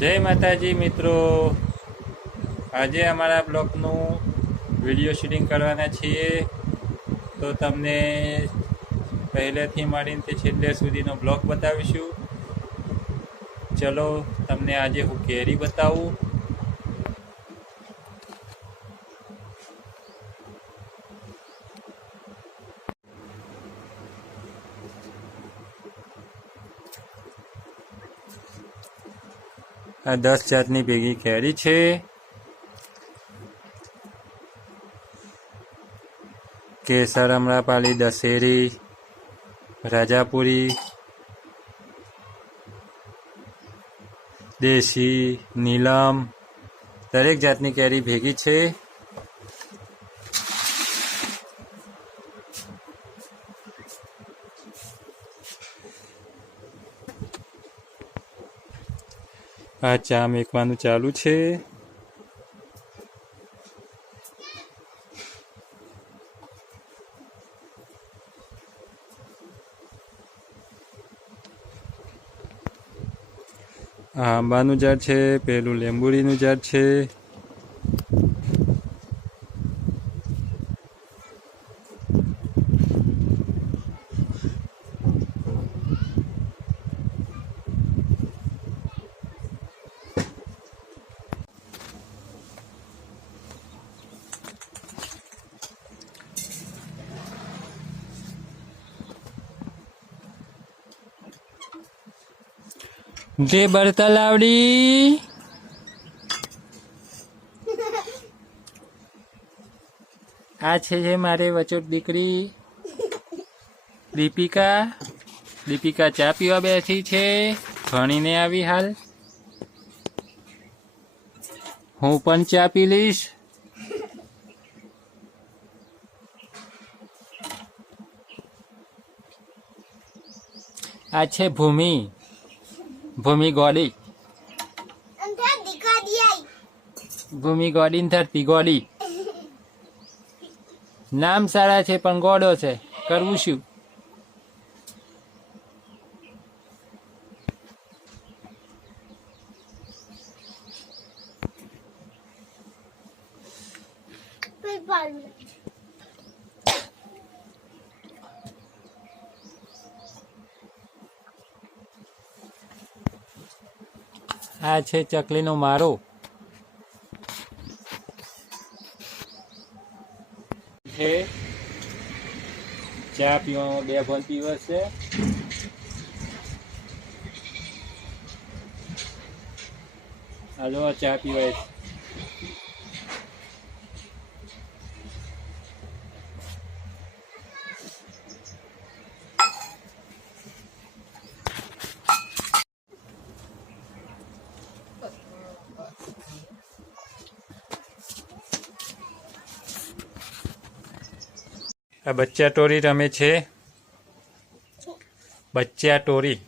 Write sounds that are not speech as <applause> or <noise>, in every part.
જય માતાજી મિત્રો. આજે અમારા બ્લોગનું વીડિયો શૂટિંગ કરવાના છીએ. તો તમને પહેલેથી મળીને તે છેલ્લે સુધીનો બ્લોગ બતાવીશું. ચલો, તમને આજે હું કેરી બતાવું. આ દસ જાતની ભેગી કેરી છે. કેસર અમરાપાલી દશેરી, રાજાપુરી, દેશી, નીલમ, દરેક જાતની કેરી ભેગી છે. આ ચા મેકવાનું ચાલુ છે. આંબાનું ઝાડ છે પેલું લીંબુડીનું ઝાડ છે. દે બરતલાવડી આ છે જે મારે વચોટ દીકરી, દીપિકા. દીપિકા ચા પીવા બેસી છે. ભણીને આવી હાલ. હું પણ ચા પી લઈશ. આ છે ભૂમિ. ભૂમિ ગોડી. દિયાઈ. ભૂમિ ગોડી ધરતી ગોડી. <laughs> નામ સારા છે પણ ગોડો છે. કરવું શું પર પાલ આ છે ચકલીનો મારો. છે. ચા પીવામાં બે ભણ દિવસ છે. હાલો ચા પીવાય આ બચ્ચા ટોરી રમે છે? બચ્ચા ટોરી.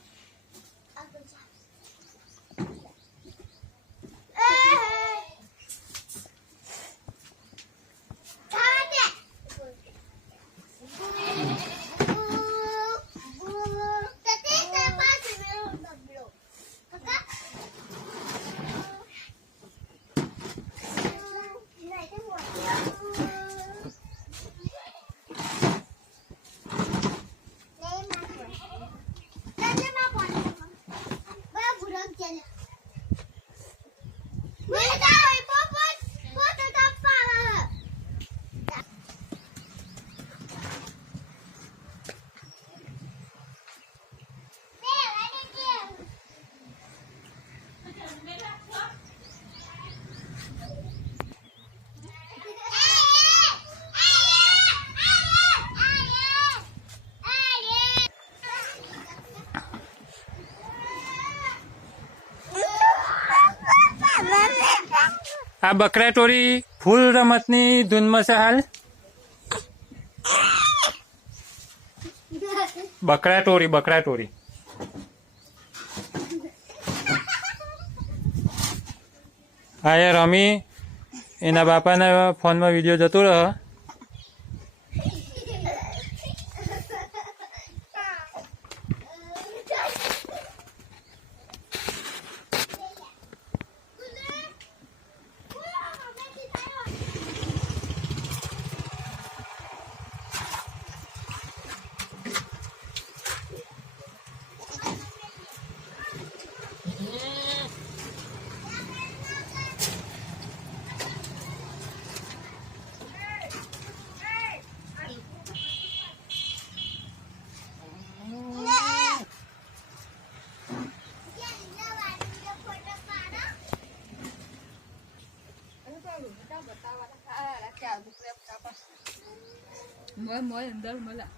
આ બકરા ટોરી ફૂલ રમતની ધૂનમાં છે હાલ. બકરા ટોરી બકરા ટોરી. હા યાર રમી. એના બાપાના ફોનમાં વીડિયો જતો રહ્યો. મોય મોય અંદર મળા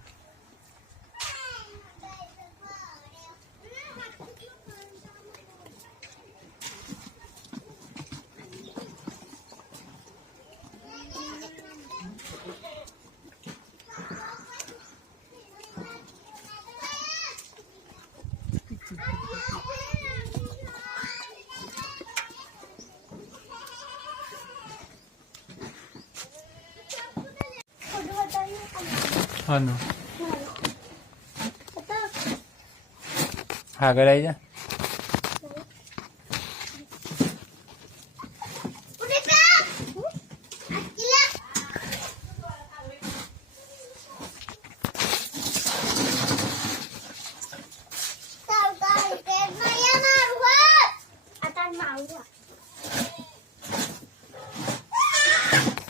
હાનું આગળ આવી જા.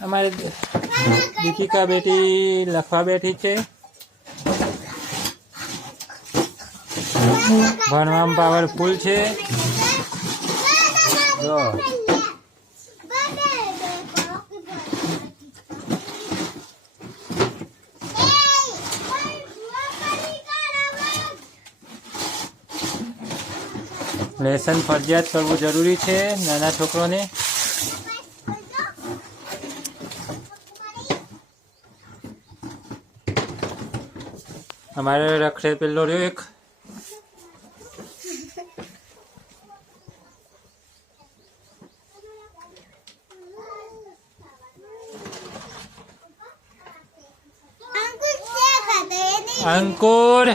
અમારે દીપિકા બેટી, લખવા બેઠી છે. ભણવામાં પાવરફુલ છે. જો. લેસન ફરજિયાત કરવું જરૂરી છે નાના છોકરોને. અમારે રખડે પેલો રહ્યો એક અંકુર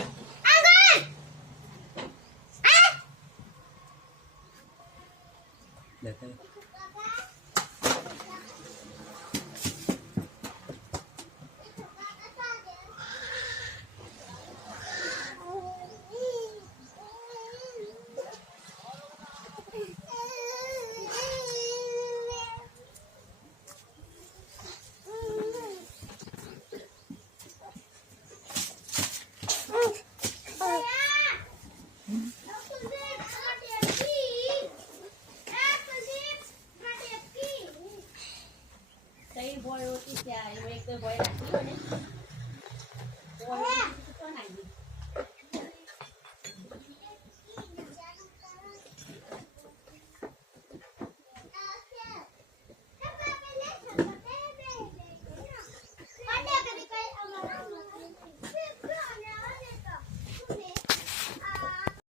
次回来